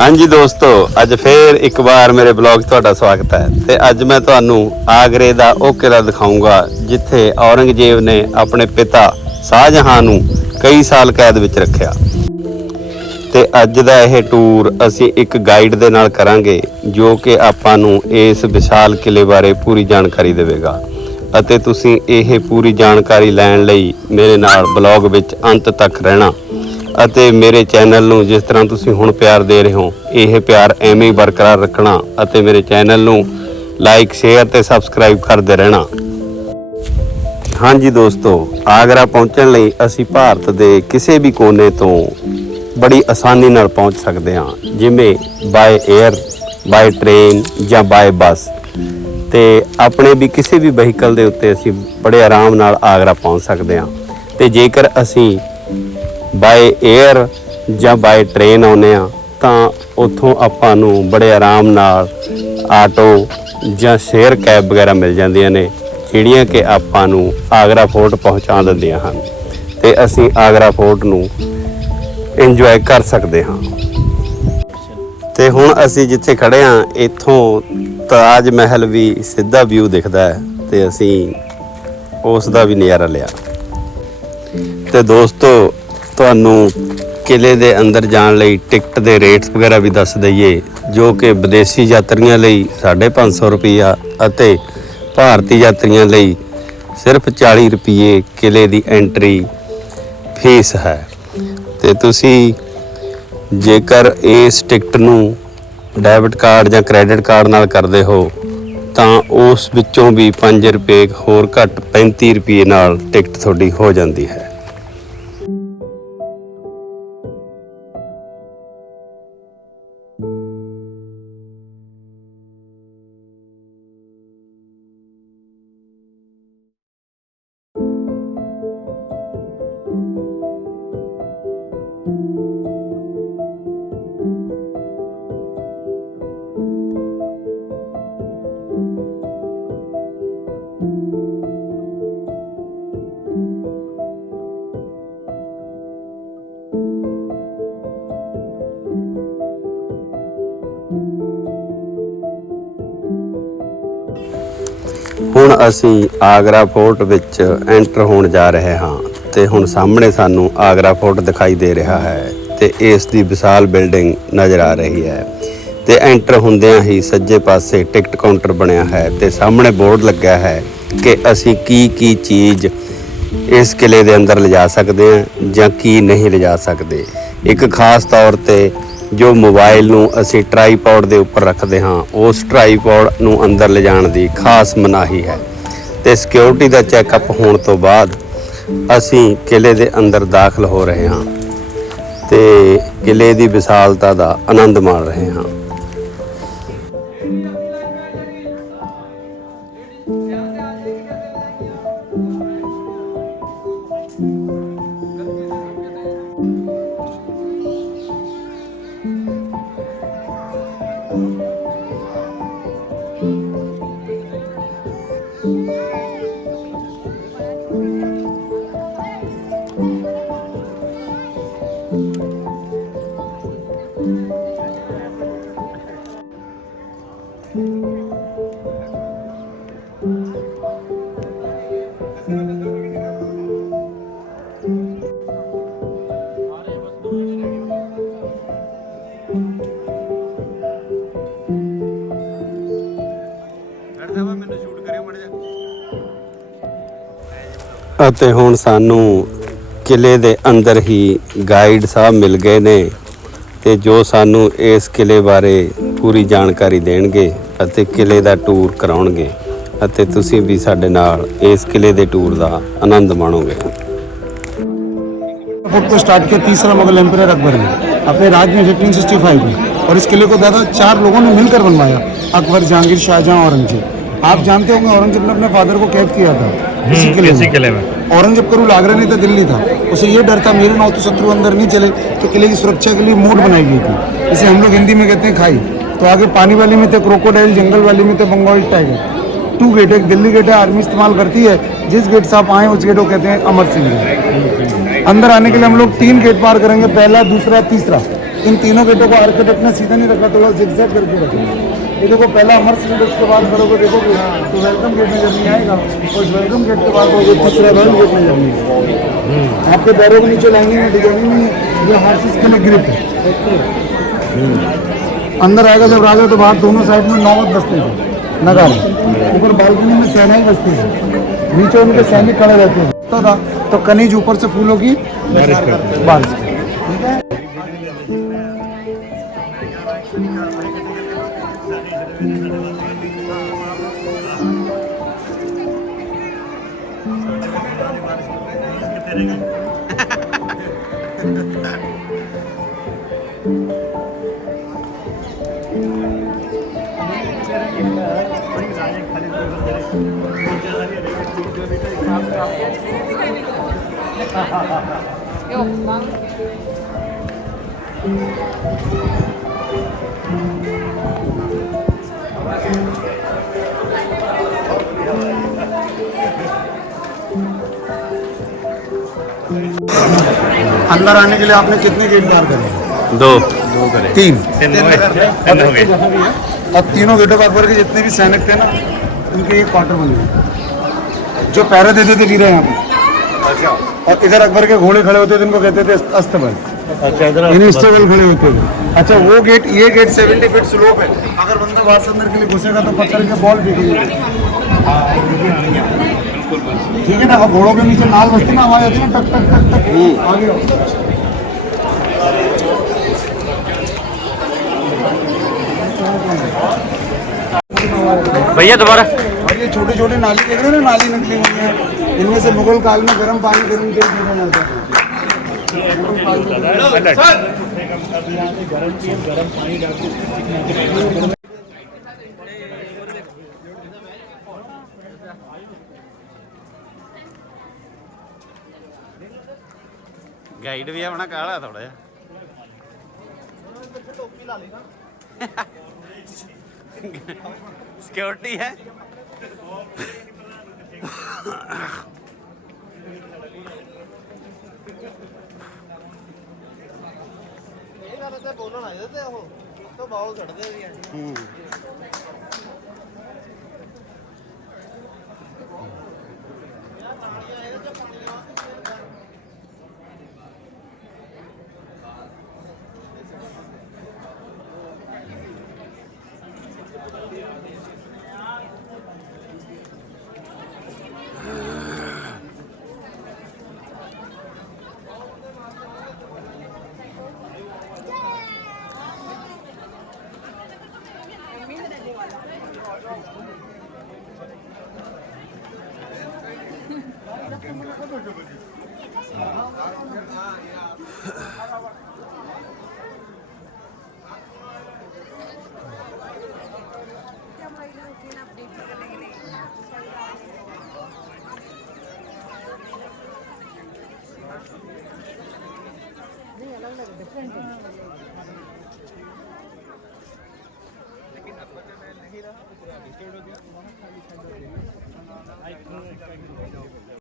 हाँ जी दोस्तों, अज फिर एक बार मेरे ब्लॉग तुहाडा स्वागत है। तो अज मैं तुहानू आगरे का वो किला दिखाऊंगा जिथे औरंगजेब ने अपने पिता शाहजहां नू कई साल कैद विच रखिया। ते अज दा यह टूर असी एक गाइड दे नाल करांगे जो कि आपां नू इस विशाल किले बारे पूरी जानकारी देवेगा। ਅਤੇ ਤੁਸੀਂ ਇਹ पूरी जानकारी लैण लई मेरे नाल ब्लॉग विच अंत तक रहना ਅਤੇ ਮੇਰੇ ਚੈਨਲ ਨੂੰ ਜਿਸ ਤਰ੍ਹਾਂ ਤੁਸੀਂ ਹੁਣ ਪਿਆਰ ਦੇ ਰਹੇ ਹੋ ਇਹ ਪਿਆਰ ਐਵੇਂ ਹੀ ਬਰਕਰਾਰ ਰੱਖਣਾ ਅਤੇ ਮੇਰੇ ਚੈਨਲ ਨੂੰ ਲਾਈਕ ਸ਼ੇਅਰ ਤੇ ਸਬਸਕ੍ਰਾਈਬ ਕਰਦੇ ਰਹਿਣਾ। ਹਾਂਜੀ ਦੋਸਤੋ, ਆਗਰਾ ਪਹੁੰਚਣ ਲਈ ਅਸੀਂ ਭਾਰਤ ਦੇ ਕਿਸੇ ਵੀ ਕੋਨੇ ਤੋਂ ਬੜੀ ਆਸਾਨੀ ਨਾਲ ਪਹੁੰਚ ਸਕਦੇ ਹਾਂ, ਜਿਵੇਂ ਬਾਏ 에ਅਰ, ਬਾਏ ਟ੍ਰੇਨ ਜਾਂ ਬਾਏ ਬੱਸ। ਤੇ ਆਪਣੇ ਵੀ ਕਿਸੇ ਵੀ ਵਹੀਕਲ ਦੇ ਉੱਤੇ ਅਸੀਂ ਬੜੇ ਆਰਾਮ ਨਾਲ ਆਗਰਾ ਪਹੁੰਚ ਸਕਦੇ ਹਾਂ। ਤੇ ਜੇਕਰ ਅਸੀਂ ਬਾਏ 에ਅਰ ਜਾਂ ਬਾਏ ਟ੍ਰੇਨ ਆਉਂਦੇ ਹਾਂ ਤਾਂ ਉੱਥੋਂ ਆਪਾਂ ਨੂੰ ਬੜੇ ਆਰਾਮ ਨਾਲ ਆਟੋ ਜਾਂ ਸ਼ੇਅਰ ਕੈਬ ਵਗੈਰਾ ਮਿਲ ਜਾਂਦੀਆਂ ਨੇ, ਜਿਹੜੀਆਂ ਕਿ ਆਪਾਂ ਨੂੰ ਆਗਰਾ ਫੋਰਟ ਪਹੁੰਚਾ ਦਿੰਦੀਆਂ ਹਨ ਤੇ ਅਸੀਂ ਆਗਰਾ ਫੋਰਟ ਨੂੰ ਇੰਜੋਏ ਕਰ ਸਕਦੇ ਹਾਂ। ਤੇ ਹੁਣ ਅਸੀਂ ਜਿੱਥੇ ਖੜੇ ਹਾਂ ਇੱਥੋਂ ਤਾਜ ਮਹਿਲ ਵੀ ਸਿੱਧਾ ਵਿਊ ਦਿਖਦਾ ਹੈ ਤੇ ਅਸੀਂ ਉਸ ਦਾ ਵੀ ਨਜ਼ਾਰਾ ਲਿਆ। ਤੇ ਦੋਸਤੋ, ਤੁਹਾਨੂੰ ਕਿਲੇ ਦੇ ਅੰਦਰ ਜਾਣ ਲਈ ਟਿਕਟ ਦੇ ਰੇਟਸ ਵਗੈਰਾ ਵੀ ਦੱਸ ਦਈਏ, ਜੋ ਕਿ ਵਿਦੇਸ਼ੀ ਯਾਤਰੀਆਂ ਲਈ 550 ਰੁਪਈਆ ਅਤੇ ਭਾਰਤੀ ਯਾਤਰੀਆਂ ਲਈ ਸਿਰਫ 40 ਰੁਪਏ ਕਿਲੇ ਦੀ ਐਂਟਰੀ ਫੀਸ ਹੈ। ਤੇ ਤੁਸੀਂ ਜੇਕਰ ਇਸ ਟਿਕਟ ਨੂੰ ਡੈਬਿਟ ਕਾਰਡ ਜਾਂ ਕ੍ਰੈਡਿਟ ਕਾਰਡ ਨਾਲ ਕਰਦੇ ਹੋ ਤਾਂ ਉਸ ਵਿੱਚੋਂ ਵੀ 5 ਰੁਪਏ ਹੋਰ ਘੱਟ 35 ਰੁਪਏ ਨਾਲ ਟਿਕਟ ਤੁਹਾਡੀ ਹੋ ਜਾਂਦੀ ਹੈ। ਹੁਣ ਅਸੀਂ ਆਗਰਾ ਫੋਰਟ ਵਿੱਚ ਐਂਟਰ ਹੋਣ ਜਾ ਰਹੇ ਹਾਂ ਤੇ ਹੁਣ ਸਾਹਮਣੇ ਸਾਨੂੰ ਆਗਰਾ ਫੋਰਟ ਦਿਖਾਈ ਦੇ ਰਿਹਾ ਹੈ ਤੇ ਇਸ ਦੀ ਵਿਸ਼ਾਲ ਬਿਲਡਿੰਗ ਨਜ਼ਰ ਆ ਰਹੀ ਹੈ। ਤੇ ਐਂਟਰ ਹੁੰਦਿਆਂ ਹੀ ਸੱਜੇ ਪਾਸੇ ਟਿਕਟ ਕਾਊਂਟਰ ਬਣਿਆ ਹੈ ਤੇ ਸਾਹਮਣੇ ਬੋਰਡ ਲੱਗਾ ਹੈ ਕਿ ਅਸੀਂ ਕੀ ਚੀਜ਼ ਇਸ ਕਿਲੇ ਦੇ ਅੰਦਰ ਲਿਜਾ ਸਕਦੇ ਹਾਂ ਜਾਂ ਕੀ ਨਹੀਂ ਲਿਜਾ ਸਕਦੇ। ਇੱਕ ਖਾਸ ਤੌਰ ਤੇ ਜੋ ਮੋਬਾਈਲ ਨੂੰ ਅਸੀਂ ਟਰਾਈਪੋਡ ਦੇ ਉੱਪਰ ਰੱਖਦੇ ਹਾਂ ਉਸ ਟਰਾਈਪੋਡ ਨੂੰ ਅੰਦਰ ਲਿਜਾਣ ਦੀ ਖਾਸ ਮਨਾਹੀ ਹੈ। ਤੇ ਸਿਕਿਉਰਿਟੀ ਦਾ ਚੈੱਕਅਪ ਹੋਣ ਤੋਂ ਬਾਅਦ ਅਸੀਂ ਕਿਲੇ ਦੇ ਅੰਦਰ ਦਾਖਲ ਹੋ ਰਹੇ ਹਾਂ ਤੇ ਕਿਲੇ ਦੀ ਵਿਸ਼ਾਲਤਾ ਦਾ ਆਨੰਦ ਮਾਣ ਰਹੇ ਹਾਂ। ਅਤੇ ਹੁਣ ਸਾਨੂੰ ਕਿਲੇ ਦੇ ਅੰਦਰ ਹੀ ਗਾਈਡ ਸਾਹਿਬ ਮਿਲ ਗਏ ਨੇ ਤੇ ਜੋ ਸਾਨੂੰ ਇਸ ਕਿਲੇ ਬਾਰੇ ਪੂਰੀ ਜਾਣਕਾਰੀ ਦੇਣਗੇ ਅਤੇ ਕਿਲੇ ਦਾ ਟੂਰ ਕਰਾਉਣਗੇ ਅਤੇ ਤੁਸੀਂ ਵੀ ਸਾਡੇ ਨਾਲ ਇਸ ਕਿਲੇ ਦੇ ਟੂਰ ਦਾ ਆਨੰਦ ਮਾਣੋਗੇ। फोर्ट को स्टार्ट किया तीसरा मुगल एम्पायर अकबर ने अपने राज में 1565 में, और इस किले को दादा 4 लोगों ने मिलकर बनवाया, अकबर, जहांगीर, शाहजहां, औरंगजेब। आप जानते होंगे औरंगजेब ने अपने फादर को कैद किया था इसी किले में। औरंगजेब का रूल आगरा नहीं था, दिल्ली था। उसे ये डर था मेरे नाव तो शत्रु अंदर नहीं चले, तो किले की सुरक्षा के लिए मोड़ बनाई गई थी, इसे हम लोग हिंदी में कहते हैं खाई। तो आगे पानी वाली में थे क्रोकोडाइल, जंगल वाली में थे बंगाल टाइगर। 2 गेट, एक दिल्ली गेट है आर्मी इस्तेमाल करती है, जिस गेट से आप आए उस गेट को कहते हैं अमर सिंह। अंदर आने के लिए हम लोग 3 गेट पार करेंगे, पहला, दूसरा, तीसरा। इन तीनों गेटों को आर्किटेक्ट ने सीधा नहीं रखा, थोड़ा जिगजैग करके रखा। ये देखो पहला अमर सीट, उसके बाद करोगे देखोगे तो वेलकम गेट नजर नहीं आएगा, और इस वेलकम गेट के बाद करोगे तीसरा रॉयल गेट नजर नहीं आएगा। आपके पैरों के नीचे लाइनिंग में डिजाइनिंग नहीं है, ये हार्सिस के लिए ग्रिप है। अंदर आएगा जब राजा तो बाहर दोनों साइड में नौबत बसते थे नगाड़े, ऊपर बालकनी में सेनाई बसती है, नीचे उनके सैनिक खड़े रहते हैं। तो कनीज ऊपर से फूलों की बारिश, ठीक है। अंदर आने के लिए आपने कितने गेट पार करे? 2 तीन। हो गए। अब तीनों गेटों पर के जितने भी सैनिक थे ना, उनके एक क्वार्टर बन गए जो पहरे देते थे वीरा यहाँ पे। और इधर अकबर के घोड़े खड़े होते थे, इनको कहते थे अस्तबल, इन्स्टेबल खड़े होते थे। अच्छा वो गेट, ये गेट 70 फीट स्लोप है, अगर बंदा बाहर से अंदर के लिए घुसेगा तो पत्थर के बॉल फेंकेंगे, ठीक है ना। अब घोड़ों के नीचे नाल बजती ना, आवाज आती है ना, टक टक टक टक, आगे भैया दोबारा। और ये छोटी छोटी नाली देख रहे हो ना, नाली निकली हुई है, इनमें से मुगल काल में गर्म पानी, गर्म तेल निकल जाता है। गाइड भी अपना काला थोड़ा जिहा सिक्योरिटी है। बोलो ना ਇਹਦੇ ਉਹ ਤੋਂ ਬਾਹਰ ਛੱਡਦੇ ਵੀ ਆ।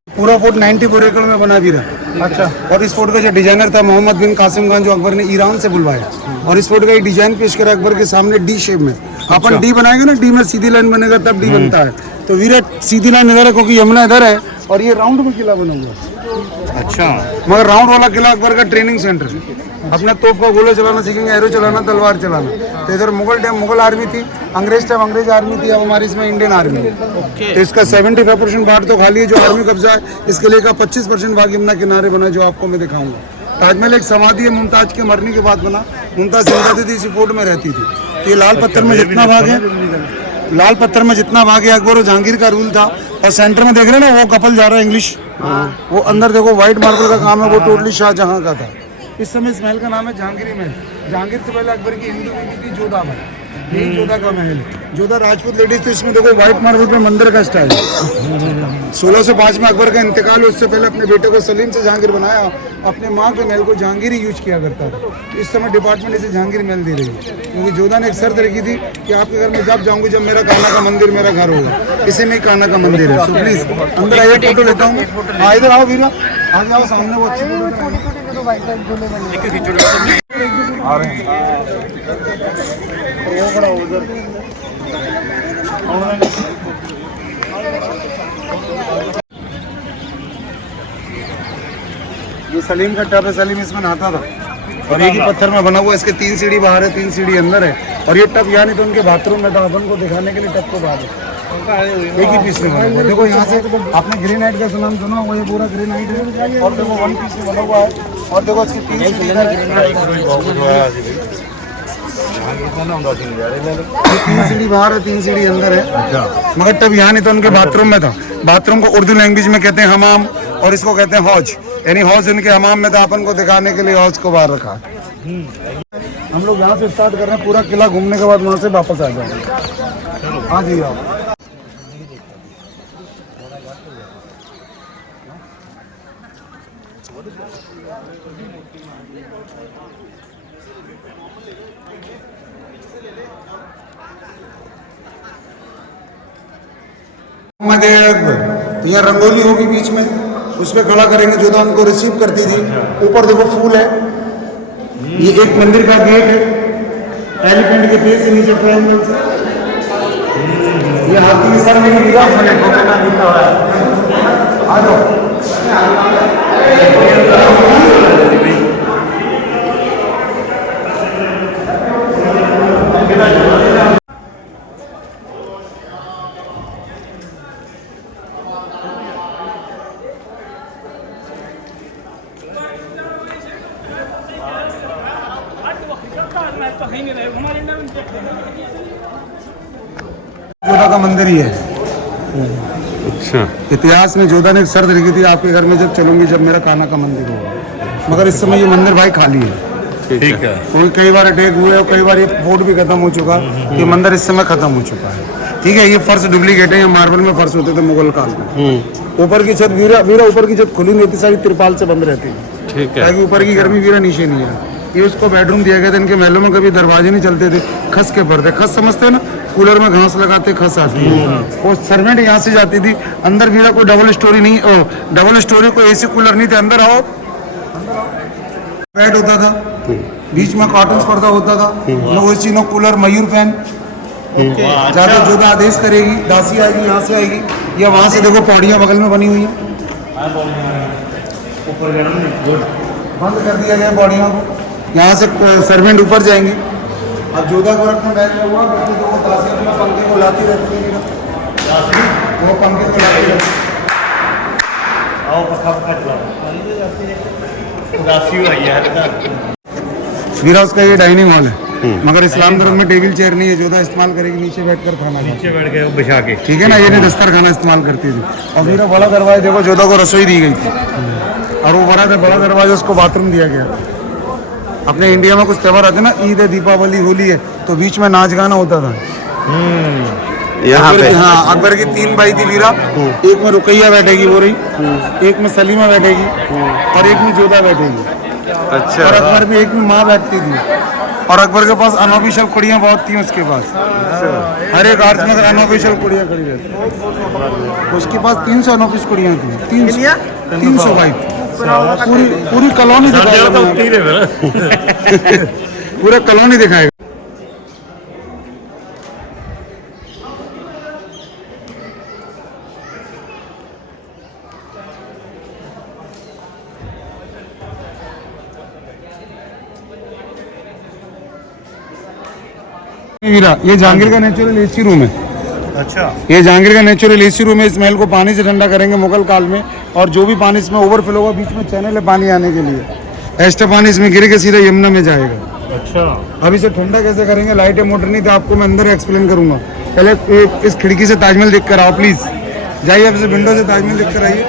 पूरा फोर्ट 94 एकड़ में बना भी रहा। अच्छा। और इस फोर्ट का जो डिजाइनर था मोहम्मद बिन कासिम खान, जो अकबर ने ईरान से बुलवाया, और इस फोर्ट का एक डिजाइन पेश करा अकबर के सामने डी शेप में। अपन डी बनाएंगे ना, डी में सीधी लाइन बनेगा तब डी बनता है, तो वीरा सीधी लाइन इधर है क्योंकि यमुना इधर है, और ये राउंड में किला बना हुआ। अच्छा। मगर राउंड वाला किला अकबर का ट्रेनिंग सेंटर है, अपना तोप का गोला चलाना सीखेंगे, एरो चलाना, तलवार चलाना। तो इधर मुगल टाइम मुगल आर्मी थी, अंग्रेज टाइम अंग्रेज आर्मी थी, अब हमारी इसमें इंडियन आर्मी है। तो इसका 75% भाग तो खाली है जो आर्मी कब्जा है, इसके लिए का 25% भाग यमुना किनारे बना, जो आपको मैं दिखाऊंगा। ताजमहल एक समाधि है, मुमताज के मरने के बाद बना। मुमताज जिंदा थी, इसी फोर्ट में रहती थी। तो ये लाल पत्थर में जितना भाग है, लाल पत्थर में जितना भाग है अकबर और जहांगीर का रूल था। और सेंटर में देख रहे हैं ना, वो कपल जा रहा है इंग्लिश, वो अंदर देखो व्हाइट मार्बल का काम है, वो टोटली शाहजहां का था। इस समय इस महल का नाम है जहांगीरी महल। जहांगीर से पहले अकबर की हिंदू बीवी थी जोधा महल, यही जोधा का महल है। जोधा राजपूत लेडीज थी। इसमें देखो व्हाइट मार्बल पे मंदिर का स्टाइल है। 1605 में अकबर का इंतकाल, उससे पहले अपने बेटे को सलीम से जहांगीर बनाया, अपने माँ के महल को जहांगीर ही यूज किया करता था। इस समय डिपार्टमेंट इसे जहांगीर महल दे रही है, क्योंकि जोधा ने एक शर्त रखी थी कि आपके घर में जब जाऊंगी जब मेरा कान्हा का मंदिर मेरा घर होगा, इसी में कान्हा का मंदिर है। तो प्लीज अंदर आइए, फोटो लेता हूँ। इधर आओ वीरा, आगे आओ, सामने वो अच्छी फोटो। ये सलीम का टब है, सलीम इसमें नहाता था और एक ही पत्थर में बना हुआ, इसके 3 सीढ़ी बाहर है, 3 सीढ़ी अंदर है। और ये टब यहाँ नहीं तो उनके बाथरूम में था, अपन को दिखाने के लिए टब को बाहर है। एक ही पीस में बना हुआ है। देखो यहाँ से आपने ग्रेनाइट का नाम सुना, वो ये पूरा ग्रेनाइट है और देखो 1 पीस में बना हुआ है। और देखो इसकी 3 सीढ़ी है, 3 सीढ़ी बाहर है, 3 सीढ़ी अंदर है। मगर टब यहाँ नहीं तो उनके बाथरूम में था। बाथरूम को उर्दू लैंग्वेज में कहते हैं हमाम और इसको कहते हैं हौज, यानी हौज इनके हमाम में था, अपन को दिखाने के लिए हौज को बाहर रखा। हम लोग यहाँ से स्टार्ट कर रहे हैं, पूरा किला घूमने के बाद वहाँ से वापस आ जाएंगे। हाँ जी आप तो यहाँ रंगोली होगी बीच में, उस पर खड़ा करेंगे, जोधा उनको रिसीव करती थी। ऊपर देखो फूल है, ये एक मंदिर का गेट है, एलिफेंट के फेस से नीचे ट्रायंगल से ये हाथी के सर में गिरा आ जाओ। जोधा का मंदिर ही है। अच्छा, इतिहास में जोधा ने एक शर्त लिखी थी, आपके घर में जब चलूंगी जब मेरा कान्हा का मंदिर होगा। मगर इस समय ये मंदिर भाई खाली है। ठीक है। कोई कई बार अटैक हुए और कई बार ये फोर्ट भी खत्म हो चुका, ये मंदिर इस समय खत्म हो चुका है। ठीक है, ये फर्श डुप्लीकेट है, ये मार्बल में फर्श होते थे मुगल काल में। ऊपर की छत वीरा ऊपर की छत खुली नहीं रहती, सारी तिरपाल से बंद रहती है। ठीक है। ताकि ऊपर की गर्मी वीरा नीचे नहीं है। ये उसको बेडरूम दिया गया था। इनके महलों में कभी दरवाजे नहीं चलते थे, खस के पर्दे, खस समझते हैं ना, कूलर में घास लगाते खस आती है। वो सर्वेंट यहाँ से जाती थी अंदर, वीरा कोई डबल स्टोरी नहीं, डबल स्टोरी कोई एसी कूलर नहीं थे। अंदर आओ, बेड होता था, बीच में कॉटन पर्दा होता था, नो एसी नो कूलर, मयूर फैन। जाके जोधा आदेश करेगी, दासी आएगी यहाँ से आएगी, या वहाँ से देखो पौड़ियाँ बगल में बनी हुई हैं, बंद कर दिया गया पौड़ियों को। यहाँ से सर्वेंट ऊपर जाएंगे। अब जोधा को रखना बैठा हुआ, वो दासी अपना पंखे को लाती रहती है, वो पंखे को लाती रहती वीरा। उसका ये डाइनिंग हॉल है, मगर इस्लाम धर्म में टेबल चेयर नहीं है। जोधा इस्तेमाल करेगी नीचे बैठकर खाना, नीचे बैठ गए बिछा के। ठीक है ना, ये नहीं दस्तर खाना इस्तेमाल करती थी। और वीरा बड़ा दरवाजा देखो, जोधा को रसोई दी गई थी और वो बड़ा दरवाजा उसको बाथरूम दिया गया। अपने इंडिया में कुछ त्यौहार आते हैं ना, ईद है, दीपावली, होली है, तो बीच में नाच गाना होता था। यहाँ पे हाँ, अकबर की 3 भाई थी वीरा, एक में रुकैया बैठेगी वो रही, एक में सलीमा बैठेगी और एक में जोधा बैठेगी। अच्छा। और अकबर में एक में माँ बैठती थी। और अकबर के पास अनऑफिशियल कुड़ियाँ बहुत थी उसके पास। हर एक आर्च में अनऑफिशियल कुड़ियाँ खड़ी रहती। उसके पास 300 अनऑफिशियल कुड़ियाँ थी, 300 भाई, पूरी कॉलोनी दिखाएगा, पूरा कॉलोनी दिखाएगा। ये जहांगीर का नेचुरल एसी रूम है। अच्छा, ये जहांगीर का नेचुरल एसी रूम है। इस महल को पानी से ठंडा करेंगे मुगल काल में, और जो भी पानी इसमें ओवरफ्लो होगा, बीच में चैनल है पानी आने के लिए, एक्स्ट्रा पानी इसमें गिर के सीधा यमुना में जाएगा। अच्छा, अब इसे ठंडा कैसे करेंगे, लाइटें मोटर नहीं, तो आपको मैं अंदर एक्सप्लेन करूंगा। पहले इस खिड़की से ताजमहल देख कर आओ प्लीज, जाइए, अब इसे विंडो से ताजमहल देख कर आइए।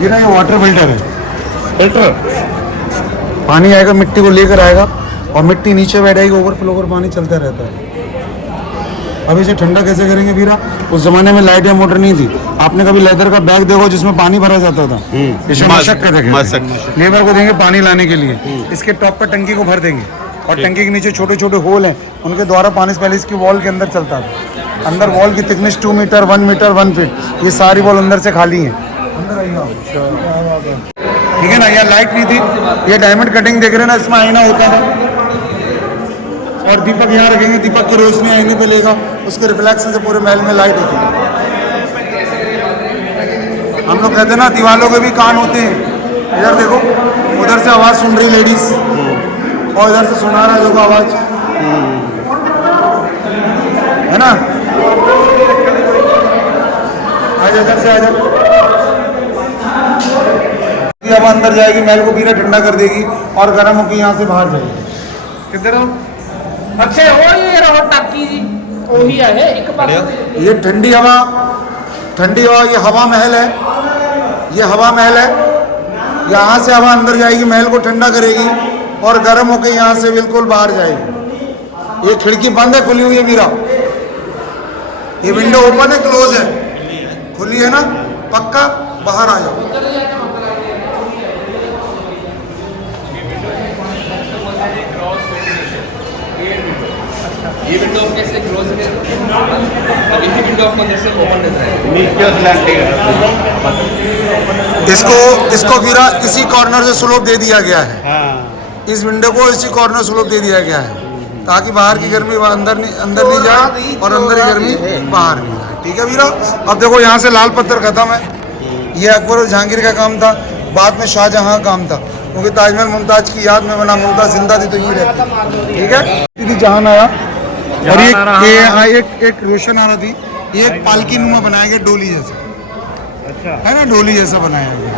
ये ना, ये वाटर फिल्टर है। फिल्टर पानी आएगा, मिट्टी को लेकर आएगा और मिट्टी नीचे बैठ जाएगी, ओवरफ्लो कर पानी चलता रहता है। अब इसे ठंडा कैसे करेंगे वीरा? उस जमाने में लाइट या मोटर नहीं थी। आपने कभी लेदर का बैग देखो जिसमें पानी भरा जाता था? इसे मशक कहते हैं। लेबर को देंगे पानी लाने के लिए, इसके टॉप पर टंकी को भर देंगे और टंकी के नीचे छोटे छोटे होल हैं, उनके द्वारा पानी से पहले इसकी वॉल के अंदर चलता था। अंदर वॉल की थिकनेस 2 मीटर, 1 मीटर, 1 फीट, ये सारी वॉल अंदर से खाली है। अंदर आइए आप। ठीक है ना, यहाँ लाइट नहीं थी, ये डायमंड कटिंग देख रहे हैं ना, इसमें आईना होता था और दीपक यहाँ रखेंगे, दीपक की रोशनी आईने पे लेगा, उसके रिफ्लेक्शन से पूरे महल में लाइट होती है। हम लोग कहते हैं ना दीवालों के भी कान होते हैं। इधर देखो, उधर से आवाज़ सुन रही लेडीज और इधर से सुना रहा है जो आवाज़, है ना। आज इधर से आजा, अब अंदर जाएगी, महल को बीरा ठंडा कर देगी और गर्म होकर यहाँ से बाहर जाएगी। किधर हो? अच्छे हो ये रहो टाकी जी वही है एक बार ये ठंडी हवा, ये हवा महल है, ये हवा महल है। यहाँ से हवा अंदर जाएगी, महल को ठंडा करेगी और गर्म होकर यहाँ से बिल्कुल बाहर जाएगी। ये खिड़की बंद है, खुली हुई है मीरा? ये विंडो ओपन है, क्लोज है? खुली है ना, पक्का? बाहर आ जाओ। ये विंडो अपने से क्लोज है, ये विंडो आपको अंदर से ओपन रहता है। नीचे स्लैंटिंग है। इसको वीरा इसी कॉर्नर से स्लोप दे दिया गया है। हाँ, इस विंडो को इसी कॉर्नर स्लोप दे दिया गया है ताकि बाहर की गर्मी अंदर नहीं जाए और अंदर की गर्मी बाहर नहीं जाए। ठीक है वीरा? अब देखो यहाँ से लाल पत्थर खत्म है। ये अकबर और जहांगीर का काम था, बाद में शाहजहां का काम था, क्योंकि ताजमहल मुमताज की याद में बना, मुमताज जिंदा थी तो ये रहती। ठीक है, दीदी जहां आया और ये एक रोशन आ रहा थी, ये एक पालकी नुमा बनाया गया, डोली जैसा। अच्छा है ना, डोली जैसा बनाया गया।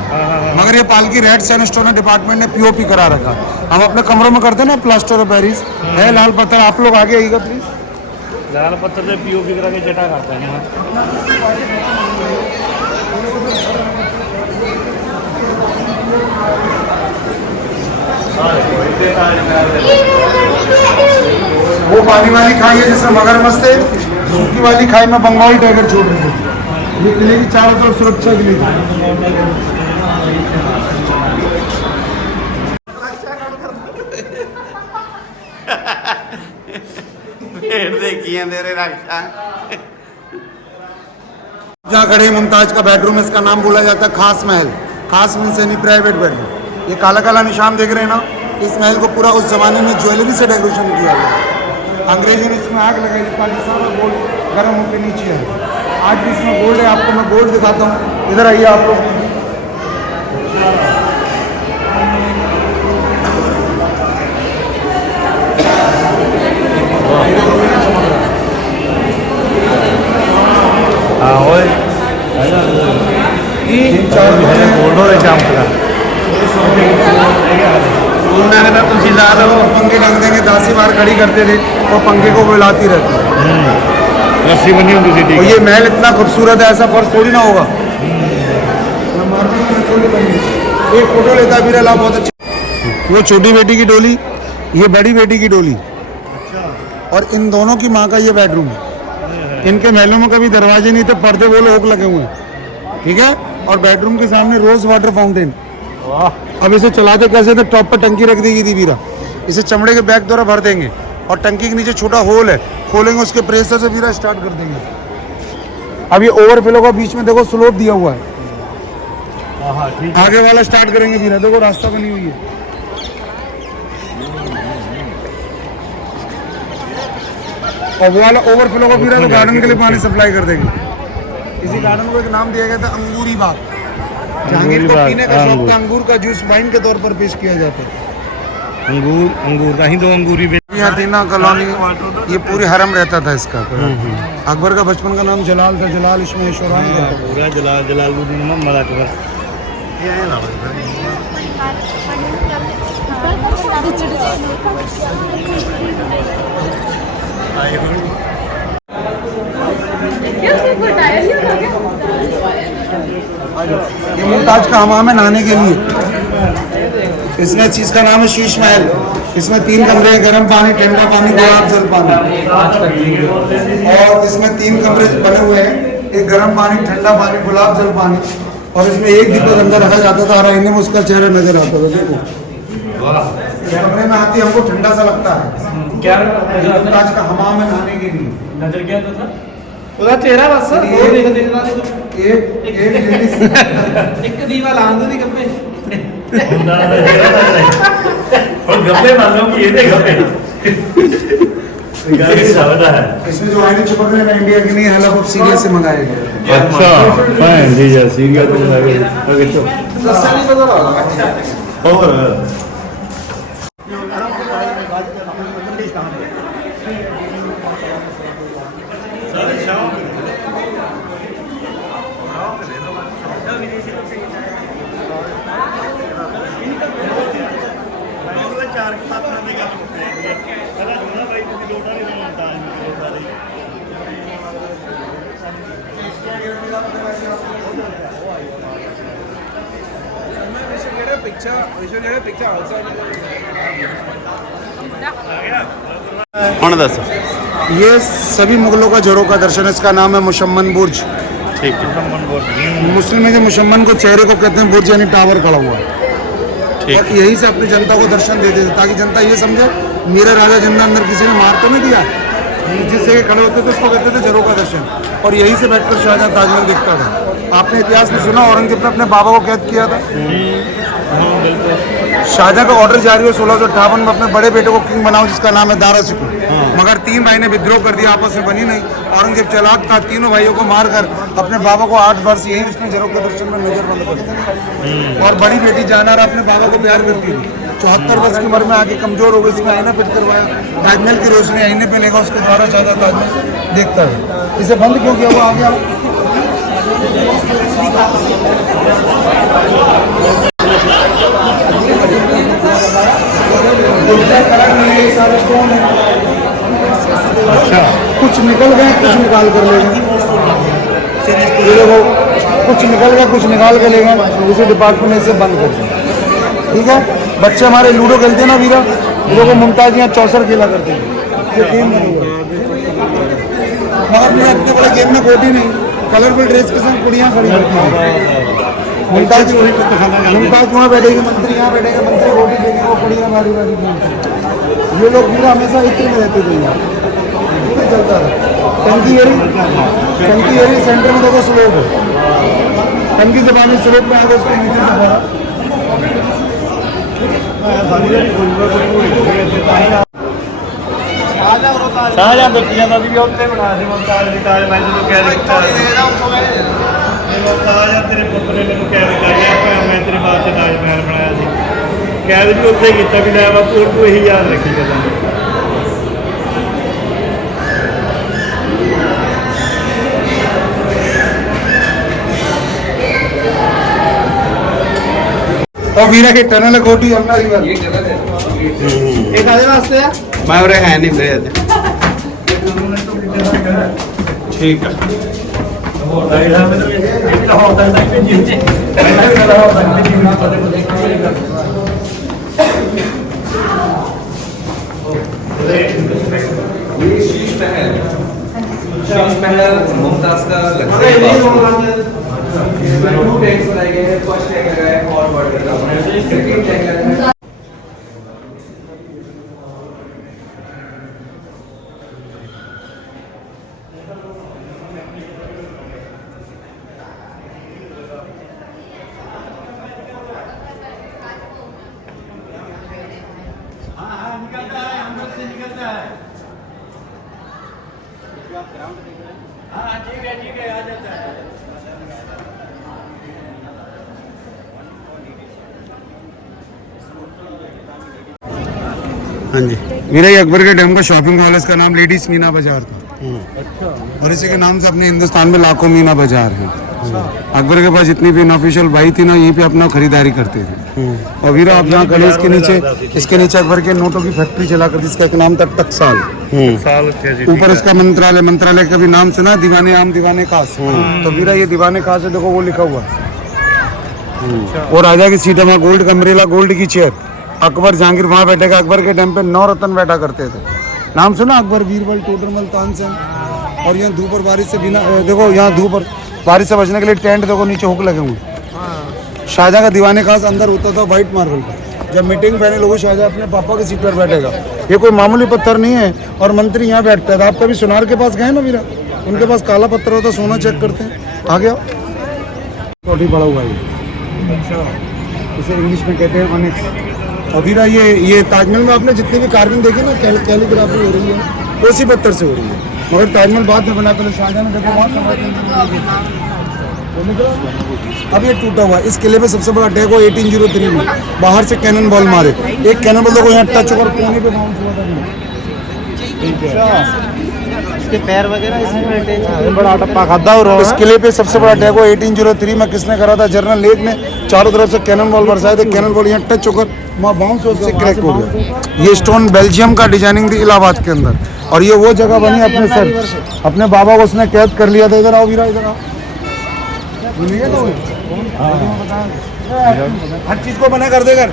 मगर ये पालकी रेड सैंडस्टोन डिपार्टमेंट ने पीओपी करा रखा। हम अपने कमरों में करते हैं ना प्लास्टर ऑफ पेरिस, है लाल पत्थर। आप लोग आगे आइएगा प्लीज। लाल पत्थर से पीओपी करा के जटा करते हैं। वो पानी वाली खाई है जिसमें मगरमच्छ थे, सूखी वाली खाई में बंगाल टाइगर छोड़ रही थी। ये किले की चारों तरफ सुरक्षा के लिए थी। जहाँ खड़े मुमताज का बेडरूम है, इसका नाम बोला जाता है खास महल। खास मीन्स यानी प्राइवेट बेडरूम। ये काला काला निशान देख रहे हैं ना, इस महल को पूरा उस जमाने में ज्वेलरी से डेकोरेशन किया गया। अंग्रेजों ने इसमें आग लगाई, पाकिस्तान में गोल्ड गर्म होकर नीचे है। आज भी इसमें गोल्ड है, आपको मैं गोल्ड दिखाता हूँ। इधर आइए आप लोग। हाँ ओए पंखे ढंग देंगे, दासी बाहर खड़ी करते थे और पंखे को बुलाती रहती है। रस्सी बनी होती थी। और ये महल इतना खूबसूरत है, ऐसा फर्श थोड़ी ना होगा। एक फोटो लेता है ला बहुत अच्छी। वो छोटी बेटी की डोली, ये बड़ी बेटी की डोली, और इन दोनों की माँ का ये बेडरूम है। इनके महलों में कभी दरवाजे नहीं थे, पर्दे वो लोग लगे हुए हैं। ठीक है, और बेडरूम के सामने रोज वाटर फाउंटेन। अब इसे चलाते कैसे थे? टॉप पर टंकी रख देगी दी वीरा, इसे चमड़े के बैग द्वारा भर देंगे और टंकी के नीचे छोटा होल है, खोलेंगे, उसके प्रेशर से वीरा स्टार्ट कर देंगे। अब ये ओवरफ्लो का बीच में देखो स्लोप दिया हुआ है, आगे वाला स्टार्ट करेंगे वीरा। देखो रास्ता बनी हुई है। और वो वाला ओवरफ्लो का वीरा तो गार्डन के लिए पानी सप्लाई कर देंगे। इसी गार्डन को एक नाम दिया गया था अंगूरी बाग। जहांगीर को पीने का शौक था, अंगूर का जूस वाइन के तौर पर पेश किया जाता है। अंगूर का ही तो अंगूरी यहाँ थी ना कॉलोनी, ये पूरी हरम रहता था इसका। अकबर का बचपन का नाम जलाल था, जलाल इसमें ऐशोरान था। पूरा जलालुद्दीन मोहम्मद अकबर। क्या ये मुमताज का हमाम है नहाने के लिए। इसमें चीज का नाम है शीश महल। इसमें 3 कमरे हैं, गर्म पानी, ठंडा पानी, गुलाब जल पानी। और इसमें 3 कमरे बने हुए हैं, एक गर्म पानी, ठंडा पानी, गुलाब जल पानी। और इसमें एक दीपक अंदर रखा जाता था और आईने में उसका चेहरा नजर आता था। देखो कमरे में आती हमको ठंडा सा लगता है। क्या मुमताज का हमाम है नहाने के लिए। नजर क्या आता था ਉਹਦਾ ਚਿਹਰਾ ਬਸ एक लेडीज एक दीवा लांदे दी गप्पे ਹੁੰਦਾ ਦਾ ਚਿਹਰਾ ਹੁਣ ਗੱਪੇ ਮੰਨ ਲਓ ਕਿ ਇਹਦੇ ਗੱਪੇ ਗੱਲ ਸਮਝਦਾ ਹੈ इसमें जो आईने चिपक रहे हैं इंडिया के लिए हेला पॉप सीरियल से मंगाए गए। ਅੱਛਾ ਭੈਣ ਜੀ ਜੈਸੀ ਗਿਆ ਤੂੰ ਲੱਗੇ ਅਗੇ ਤੋਂ सस्ता नहीं पता लगा ਹੋਰ ਚਾਰ ਪਾਤਰਾਂ ਦੀ ਗੱਲ ਮੁੱਕ ਜਾਂਦੀ ਹੈ ਪਹਿਲਾਂ ਜੁਨਾ ਬਾਈ ਤੁਸੀਂ ਲੋਟਾ ਨਹੀਂ ਲਾਉਂਦਾ ਮੇਰੇ ਸਾਰੇ ਹੁਣ ਦੱਸ। ये सभी मुगलों का जड़ों का दर्शन है। इसका नाम है मुशम्मन बुर्ज। ठीक है मुस्लिम में जो मुशम्मन को चेहरे को कहते हैं, बुर्ज यानी टावर खड़ा हुआ है। ठीक और यही से अपनी जनता को दर्शन देते थे ताकि जनता ये समझे मेरा राजा जिंदा अंदर किसी ने मार तो नहीं दिया। जिससे खड़े होते थे उसको कहते थे जड़ों का दर्शन। और यही से बैठकर शाहजहां ताजमहल दिखता था। आपने इतिहास में सुना औरंगजेब ने अपने बाबा को कैद किया था। शाहजहां का ऑर्डर जारी हुआ 1658 में अपने बड़े बेटे को किंग बनाओ जिसका नाम है दारा सिकुर। मगर 3 भाई ने विद्रोह कर दिया, आपस में बनी नहीं। औरंगजेब चालाक था, तीनों भाइयों को मारकर अपने बाबा को 8 वर्ष यही उसने जड़ों के दर्शन में नजर बंद कर दिया। और बड़ी बेटी जानर अपने बाबा को प्यार करती थी। 74 वर्ष की उम्र में आके कमजोर हो गई। इसमें आईना फिट करवाया, ताजमहल की रोशनी आईने पे लेगा, उसके द्वारा शाहजहां ताजमहल देखता है। इसे बंद क्यों किया? वो आ गया कुछ निकल गए, कुछ निकाल कर ले गए। ये देखो कुछ निकल गया, कुछ निकाल के ले गए। उसी डिपार्टमेंट में से बंद कर दिया। ठीक है, बच्चे हमारे लूडो खेलते हैं ना वीरा, ये देखो मुमताज यहाँ चौसर खेला करते हैं। ये गेम बन गया। मगर मैं इतने बड़े गेम में कोटी नहीं, कलरफुल ड्रेस के साथ कुड़ियाँ खड़ी करती हैं। मुमताज वहाँ बैठेगी, मंत्री यहाँ बैठेगा, मंत्री रोटी देंगे, वो कुड़ियाँ मारी मारी ये लोग वीरा हमेशा इतने में रहते थे। यहाँ चलता है टंकी एरी सेंटर में देखो स्लोप है। टंकी से पानी स्लोप में आगे उसको नीचे से भरा। शाहजहां ਬੱਚਿਆਂ ਦਾ ਵੀ ਉੱਥੇ ਬਣਾ ਸੀ ਮੁਮਤਾਜ਼ ਦੀ ਤਾਜ ਮਹਿਲ ਨੂੰ ਕਹਿ ਦਿੱਤਾ ਮੁਮਤਾਜ਼ ਆ ਤੇਰੇ ਪੁੱਤ ਨੇ ਮੈਨੂੰ ਕੈਦ ਕਰ ਲਿਆ ਪਰ ਮੈਂ ਤੇਰੇ ਬਾਅਦ ਚ ਤਾਜ ਮਹਿਲ ਬਣਾਇਆ ਸੀ। ਕੈਦ ਵੀ ਉੱਥੇ ਕੀਤਾ ਵੀ ਲੈ ਬਾਪੂ ਤੂੰ ਇਹੀ ਯਾਦ ਰੱਖੀ ਕਦਾਂ। और वीरा के टनल कोटी अपना रिवर ये गलत है। एक आधे वास्ते है मैं उरे है नहीं मेरे ठीक है शीश महल मुमताज का लग्जरी टू टैंक्स बनाए गए हैं। फर्स्ट टैंक लगा है हॉट वाटर का, सेकंड टैंक लगा है हाँ जी। वीरा ये अकबर के डैम का शॉपिंग मॉल है। इसका नाम लेडीज मीना बाजार था। और इसी के नाम से अपने हिंदुस्तान में लाखों मीना बाजार है। अकबर के पास जितनी भी अनऑफिशियल भाई थी ना, यहीं पे अपना खरीदारी करते थे। और वीरा आप जहाँ खड़े इसके नीचे अकबर के नोटों की फैक्ट्री चला करती, जिसका एक नाम था टकसाल। साल थे जी। ऊपर उसका मंत्रालय का भी नाम सुना, दीवाने आम दीवाने खास। तो वीरा ये दीवाने खास है, देखो वो लिखा हुआ है। वो राजा की सीट है, वहाँ गोल्ड का अम्ब्रेला, गोल्ड की चेयर। अकबर जहांगीर वहाँ बैठेगा। अकबर के टाइम पे 9 रत्न बैठा करते थे। नाम सुना? अकबर, बीरबल, टोडरमल, तानसेन। और यहाँ धूप और बारिश से बिना देखो, यहाँ धूप और बारिश से बचने के लिए टेंट देखो, नीचे हुक लगे हुए। शाहजहाँ का दीवाने खास अंदर होता था व्हाइट मार्बल का। जब मीटिंग पहले लोगों, शाहजहाँ अपने पापा की सीट पर बैठेगा। ये कोई मामूली पत्थर नहीं है। और मंत्री यहाँ बैठता था। आप कभी सुनार के पास गए ना वीरा? उनके पास काला पत्थर होता, सोना चेक करते हैं। आ गया कोठी पड़ा हुआ है, इसे इंग्लिश में कहते हैं ऑनिक्स। और वीरा ये ताजमहल में आपने जितनी भी कार्विंग देखी ना, कैलीग्राफी हो रही है, उसी पत्थर से हो रही है। मगर ताजमहल बाद में बना, पहले शाहजहाँ ने देखो वहाँ अब ये टूटा हुआ है। इस किले पे सबसे बड़ा अटैक हुआ 1803 में। बाहर से कैनन बॉल मारे, एक कैनन बॉल देखो यहाँ टच होकर कोने पे बाउंस हुआ था। इसके पैर वगैरह इसमें बैठे हैं। बड़ा टप्पा खाता हो। इस किले पे सबसे बड़ा अटैक हुआ 1803 में। किसने करा था? जनरल लेक ने चारों तरफ से कैनन बॉल बरसाए थे। कैनन बॉल यहाँ टच होकर वहाँ बाउंस होकर क्रैक हो गया। ये स्टोन बेल्जियम का डिजाइनिंग थी इलाहाबाद के अंदर। और ये वो जगह बनी अपने सर, अपने बाबा को उसने कैद कर लिया था। इधर आओ वीरा, इधर आओ। हर चीज को मना कर देगा।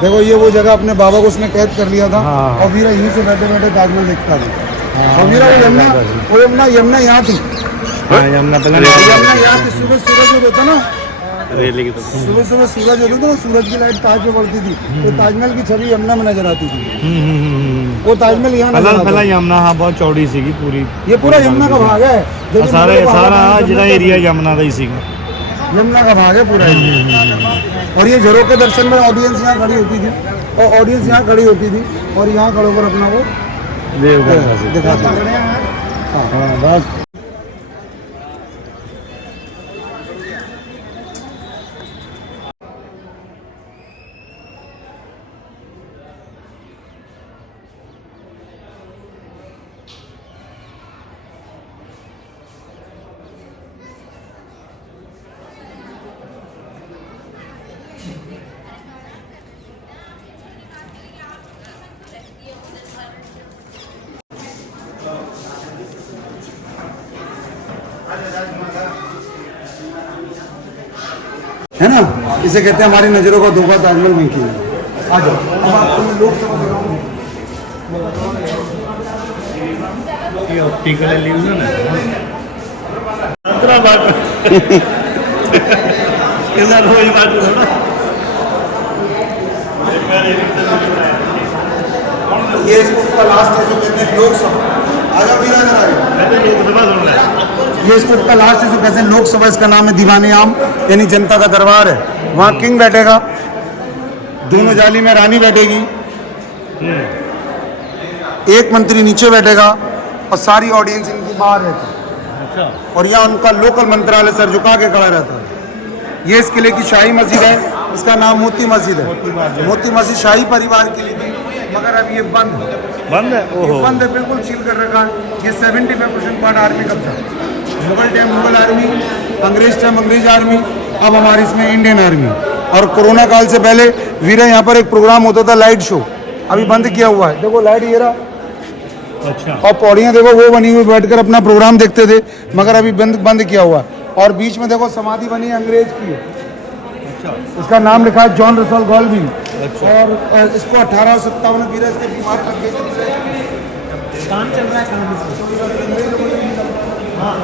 देखो ये वो जगह अपने बाबा को उसने कैद कर लिया था। और वीरा यहीं से बैठे बैठे ताजमहल देखता था। और वीरा यमुना यहाँ थी। यमुना यहाँ थी। सुबह सूरज जो होता ना, सुबह सूरज होता था, सूरज की लाइट ताज में पड़ती थी, तो ताजमहल की छवि यमुना में नजर आती थी। वो ताजमहल यहाँ पहला यमुना हाँ बहुत चौड़ी सी पूरी। ये पूरा यमुना का भाग है। सारा जिला एरिया यमुना का ही सी। यमुना का भाग है पूरा। और ये झरोखे के दर्शन में ऑडियंस यहाँ खड़ी होती थी, और ऑडियंस यहाँ खड़ी होती थी, और यहाँ खड़े होकर अपना वो दिखाते थे। हाँ बस। है ना, इसे कहते हैं हमारी नजरों का धोखा ताजमहल में किया। आ जाओ, अब आपको मैं लोग ये ऑप्टिकल इल्यूजन है कितना रोज बात थोड़ा। ये इसका लास्ट है जो कहते हैं लोकसभा। आ जाओ वीरा, इधर आ जाओ। ये इस बुक का लास्ट है जो कहते हैं लोकसभा। इसका नाम है दीवाने आम, यानी जनता का दरबार है। वहाँ किंग बैठेगा, दोनों जाली में रानी बैठेगी, एक मंत्री नीचे बैठेगा, और सारी ऑडियंस इनकी बाहर रहती है। और यहाँ उनका लोकल मंत्रालय सर झुका के खड़ा रहता है। ये इस किले की शाही मस्जिद है, इसका नाम मोती मस्जिद है। मोती मस्जिद शाही परिवार के लिए थी, मगर अब ये बंद है। बंद है, बिल्कुल सील कर रखा है। ये 75% पार्ट आर्मी का था। मुगल टाइम मुगल आर्मी, अंग्रेज टाइम अंग्रेज आर्मी, अब हमारी इसमें इंडियन आर्मी। और कोरोना काल से पहले वीरा यहाँ पर एक प्रोग्राम होता था लाइट शो, अभी बंद किया हुआ है। देखो लाइट ये रहा। अच्छा। और पौड़ियाँ देखो वो बनी हुई, बैठकर अपना प्रोग्राम देखते थे, मगर अभी बंद किया हुआ है। और बीच में देखो समाधि बनी है अंग्रेज की। अच्छा। इसका नाम लिखा है जॉन रसल गॉल्विन। अच्छा। और इसको 1857 में वीरा इसके बीमार कर गए थे। काम चल रहा है हाँ।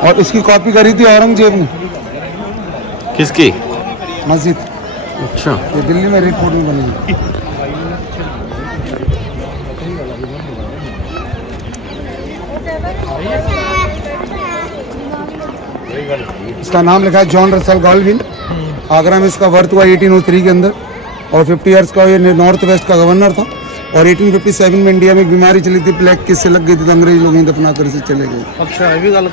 और इसकी कॉपी करी थी औरंगजेब ने। किसकी? मस्जिद। अच्छा। ये दिल्ली में रेड फोर्ट में बनी है। इसका नाम लिखा है जॉन रसल गॉल्विन। आगरा में इसका बर्थ हुआ 1803 के अंदर, और 50 इयर्स का ये नॉर्थ वेस्ट का गवर्नर था। और 1857 में इंडिया में एक बीमारी चली थी, प्लेग किस से लग गई थी, तो अंग्रेज लोग दफना कर से चले गए। अच्छा ये भी गल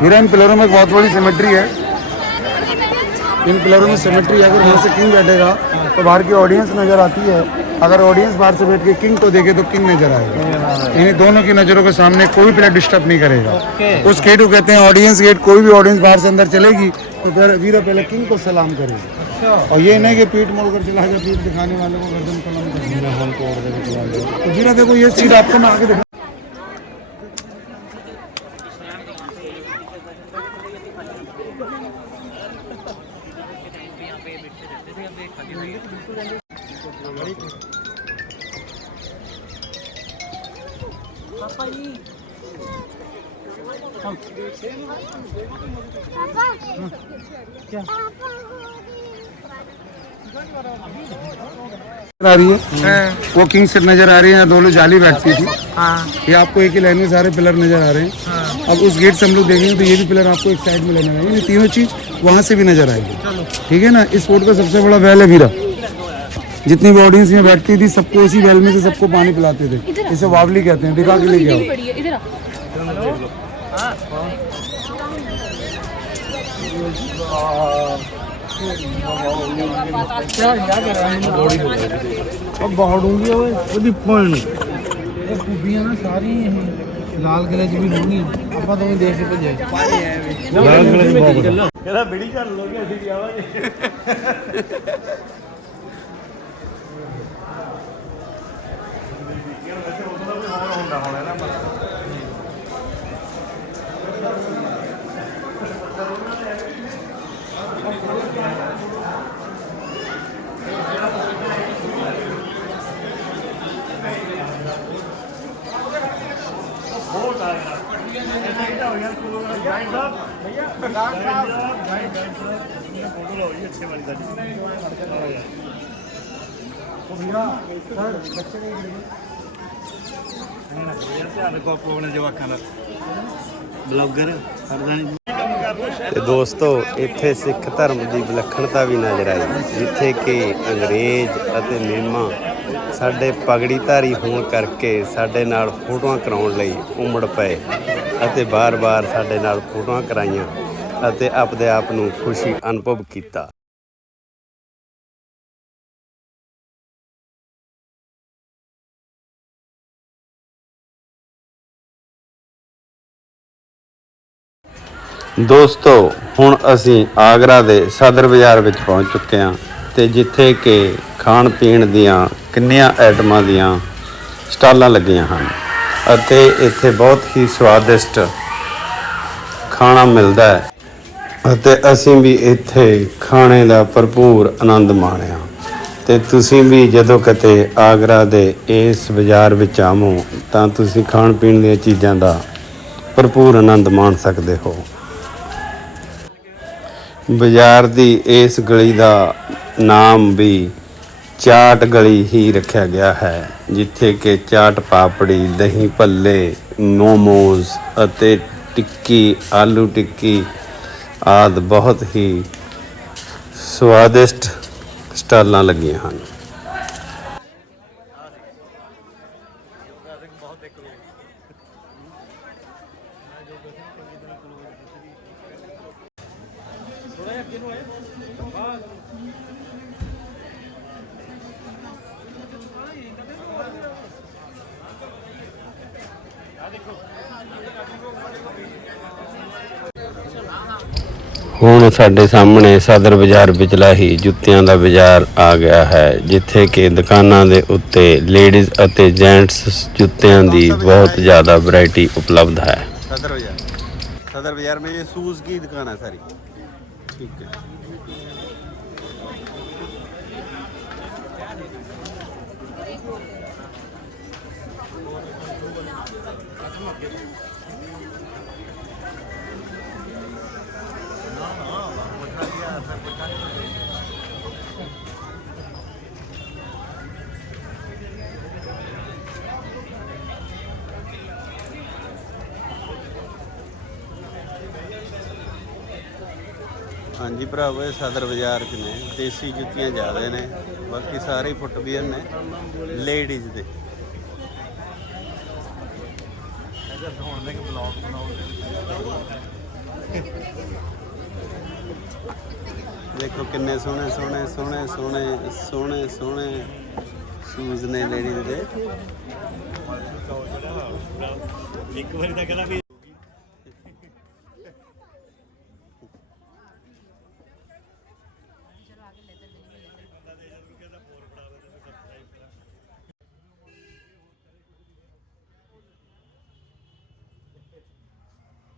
हीरा इन पिलरों में एक बहुत बड़ी सिमेट्री है। इन पिलरों में सिमेट्री है। अगर यहाँ से किंग बैठेगा तो बाहर की ऑडियंस नजर आती है, अगर ऑडियंस बाहर से बैठ के किंग को देखे तो किंग नजर आएगा। इन्हीं दोनों की नज़रों के सामने कोई प्लेयर डिस्टर्ब नहीं करेगा। उस गेट को कहते हैं ऑडियंस गेट। कोई भी ऑडियंस बाहर से अंदर चलेगी तो वीरा पहले किंग को सलाम करेगा। और ये नहीं कि पीठ मोड़कर चला जाए, पीठ दिखाने वालों को गर्दन सलाम करेगा। तो वीरा देखो ये चीज़ आपको मैं आगे दिखा। आ रही है वो किंग सेट नजर आ रही है, दोनों जाली बैठती थी। ये आपको एक ही लाइन में सारे पिलर नजर आ रहे हैं। अब उस गेट से हम लोग देखेंगे तो ये भी पिलर आपको एक साइड में लेने आएंगे। ये तीनों चीज वहां से भी नजर आएगी। ठीक है ना। इस फोर्ट का सबसे बड़ा वेल है वीरा। जितनी भी ऑडियंस में बैठती थी सबको उसी वेल में से सबको पानी पिलाते थे। इसे वावली कहते हैं। दिखा के लेके आओ। अब बाहूंगी ਉਹਦੀ ਪੁੰਨ ਇਹ ਖੂਬੀਆਂ ਨਾ ਸਾਰੀ ਇਹ ਲਾਲ ਕਿਲੇ ਚ ਵੀ ਹੋਣੀ ਆਪਾਂ ਤਾਂ ਦੇਖ ਕੇ ਭੱਜੇ ਲਾਲ ਕਿਲੇ ਚ ਬਹੁਤ ਕਹਿੰਦਾ ਬਿੜੀ ਚੱਲ ਲੋਗੇ ਅਸੀਂ ਵੀ ਆਵਾਂਗੇ। ਬਲੌਗਰ ਸਰਦਾਨੀ ਤੇ ਦੋਸਤੋ ਇੱਥੇ ਸਿੱਖ ਧਰਮ ਦੀ ਵਿਲੱਖਣਤਾ ਵੀ ਨਜ਼ਰ ਆਈ, ਜਿੱਥੇ ਕਿ ਅੰਗਰੇਜ਼ ਅਤੇ ਮੇਮਾ ਸਾਡੇ ਪਗੜੀਧਾਰੀ ਹੋਣ ਕਰਕੇ ਸਾਡੇ ਨਾਲ ਫੋਟੋਆਂ ਕਰਾਉਣ ਲਈ ਉਮੜ ਪਏ ਅਤੇ ਬਾਰ-ਬਾਰ ਸਾਡੇ ਨਾਲ ਫੋਟੋਆਂ ਕਰਾਈਆਂ ਅਤੇ ਆਪਣੇ ਆਪ ਨੂੰ ਖੁਸ਼ੀ ਅਨੁਭਵ ਕੀਤਾ। ਦੋਸਤੋ ਹੁਣ ਅਸੀਂ ਆਗਰਾ ਦੇ ਸਦਰ ਬਾਜ਼ਾਰ ਵਿੱਚ ਪਹੁੰਚ ਚੁੱਕੇ ਹਾਂ ਤੇ ਜਿੱਥੇ ਕਿ ਖਾਣ ਪੀਣ ਦੀਆਂ ਕਿੰਨੀਆਂ ਆਈਟਮਾਂ ਦੀਆਂ ਸਟਾਲਾਂ ਲੱਗੀਆਂ ਹਨ ਅਤੇ ਇੱਥੇ ਬਹੁਤ ਹੀ ਸਵਾਦਿਸ਼ਟ ਖਾਣਾ ਮਿਲਦਾ ਹੈ ਅਤੇ ਅਸੀਂ ਵੀ ਇੱਥੇ ਖਾਣੇ ਦਾ ਭਰਪੂਰ ਆਨੰਦ ਮਾਣਿਆ। ਤੇ ਤੁਸੀਂ ਵੀ ਜਦੋਂ ਕਿਤੇ ਆਗਰਾ ਦੇ ਇਸ ਬਾਜ਼ਾਰ ਵਿੱਚ ਆਵੋ ਤਾਂ ਤੁਸੀਂ ਖਾਣ ਪੀਣ ਦੀਆਂ ਚੀਜ਼ਾਂ ਦਾ ਭਰਪੂਰ ਆਨੰਦ ਮਾਣ ਸਕਦੇ ਹੋ। ਬਾਜ਼ਾਰ ਦੀ ਇਸ ਗਲੀ ਦਾ ਨਾਮ ਵੀ ਚਾਟ ਗਲੀ ਹੀ ਰੱਖਿਆ ਗਿਆ ਹੈ, ਜਿੱਥੇ ਕਿ ਚਾਟ ਪਾਪੜੀ, ਦਹੀਂ ਭੱਲੇ, ਮੋਮੋਜ਼ ਅਤੇ ਟਿੱਕੀ, ਆਲੂ ਟਿੱਕੀ ਆਦਿ ਬਹੁਤ ਹੀ ਸਵਾਦਿਸ਼ਟ ਸਟਾਲਾਂ ਲੱਗੀਆਂ ਹਨ। ਹੁਣ ਸਾਡੇ ਸਾਹਮਣੇ ਸਦਰ ਬਾਜ਼ਾਰ ਵਿਚਲਾ ਹੀ ਜੁੱਤਿਆਂ ਦਾ ਬਾਜ਼ਾਰ ਆ ਗਿਆ ਹੈ, ਜਿੱਥੇ ਕਿ ਦੁਕਾਨਾਂ ਦੇ ਉੱਤੇ ਲੇਡੀਜ਼ ਅਤੇ ਜੈਂਟਸ ਜੁੱਤਿਆਂ ਦੀ ਬਹੁਤ ਜ਼ਿਆਦਾ ਵੈਰਾਈਟੀ ਉਪਲਬਧ ਹੈ। सदर बाजार में ये शूज़ की दुकान है सारी। ठीक है। हाँ जी भरावो, सदर बाजार च ने देसी जुत्तियां ज़्यादा ने, बाकी सारे फुटवियर ने लेडीज़ दे। देखो किन्ने सोहने सोहने सोहने सोहने सोहने सोहने ਸ਼ੂਜ਼ ਨੇ ਲੇਡੀਜ਼ ਦੇ। ਇੱਕ ਵਾਰੀ ਤਾਂ ਕਹਿੰਦਾ ਵੀ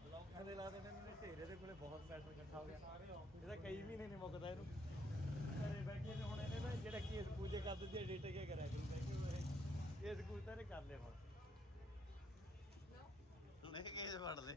ਲੋਕਾਂ ਦੇ ਲਾ ਦੇਣੇ ਨੇ ਢੇਰੇ ਦੇ ਕੋਲੇ ਬਹੁਤ ਪੈਸਾ ਇਕੱਠਾ ਹੋ ਗਿਆ ਇਹਦਾ ਕਈ ਮਹੀਨੇ ਨਹੀਂ ਮੁੱਕਦਾ ਇਹਨੂੰ ਘਰੇ ਬੈਠੇ ਨੇ ਹੁਣ ਇਹਨੇ ਨਾ ਜਿਹੜਾ ਕੇਸ ਪੂਜੇ ਕਰ ਦਿੰਦੇ ਡੇਟ ਕੇ ਕਰਿਆ ਕਰੂ ਕੇਸ ਕੂਸ ਤਾਂ ਇਹਨੇ ਕਰ ਲਿਆ ਹੁਣ ਨਹੀਂ ਕੇਸ ਫੜ ਲੈ